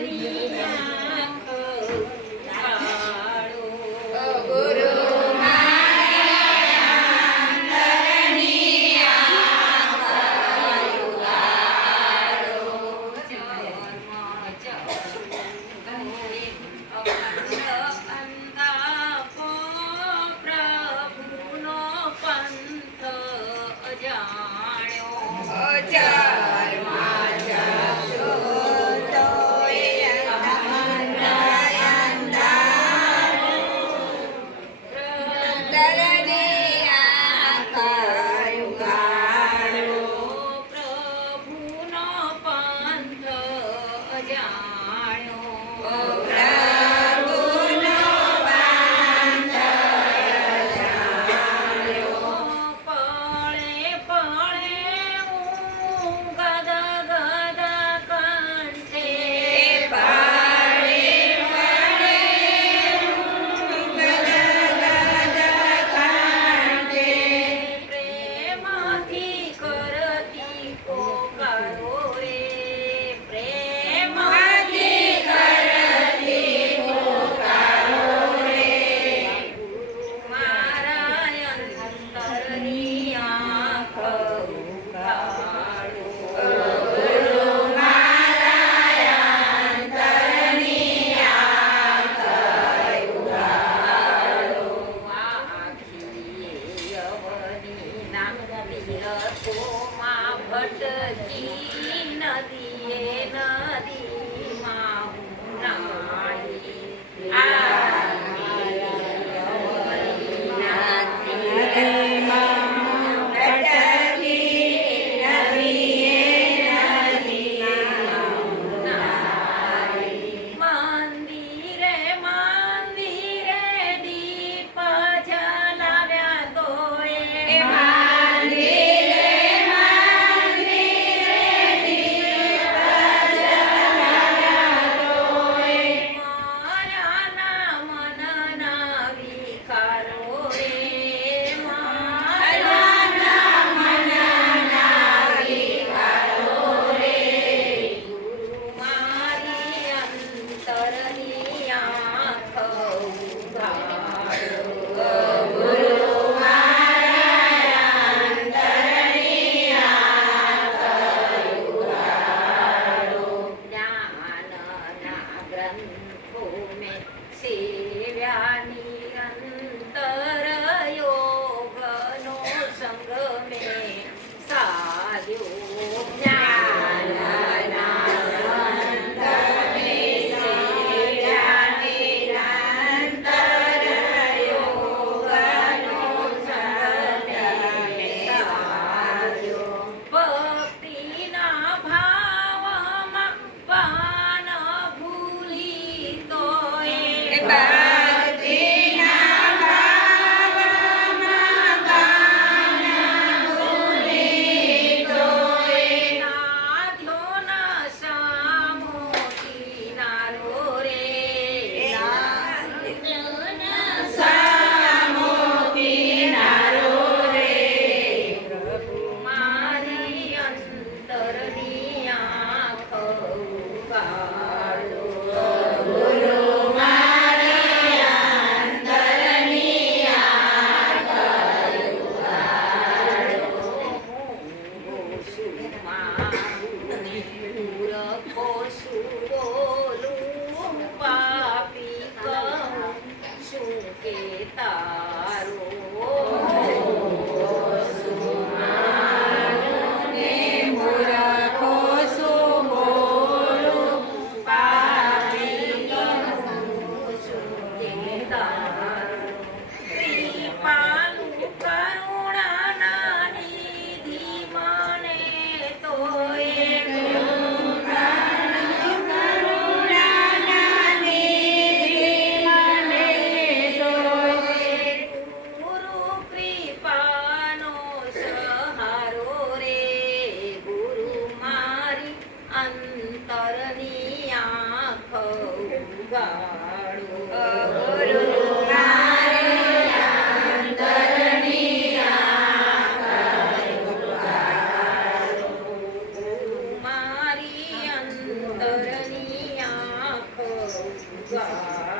Marina. തന്നു ഭൂമി ശീരാണി ને さい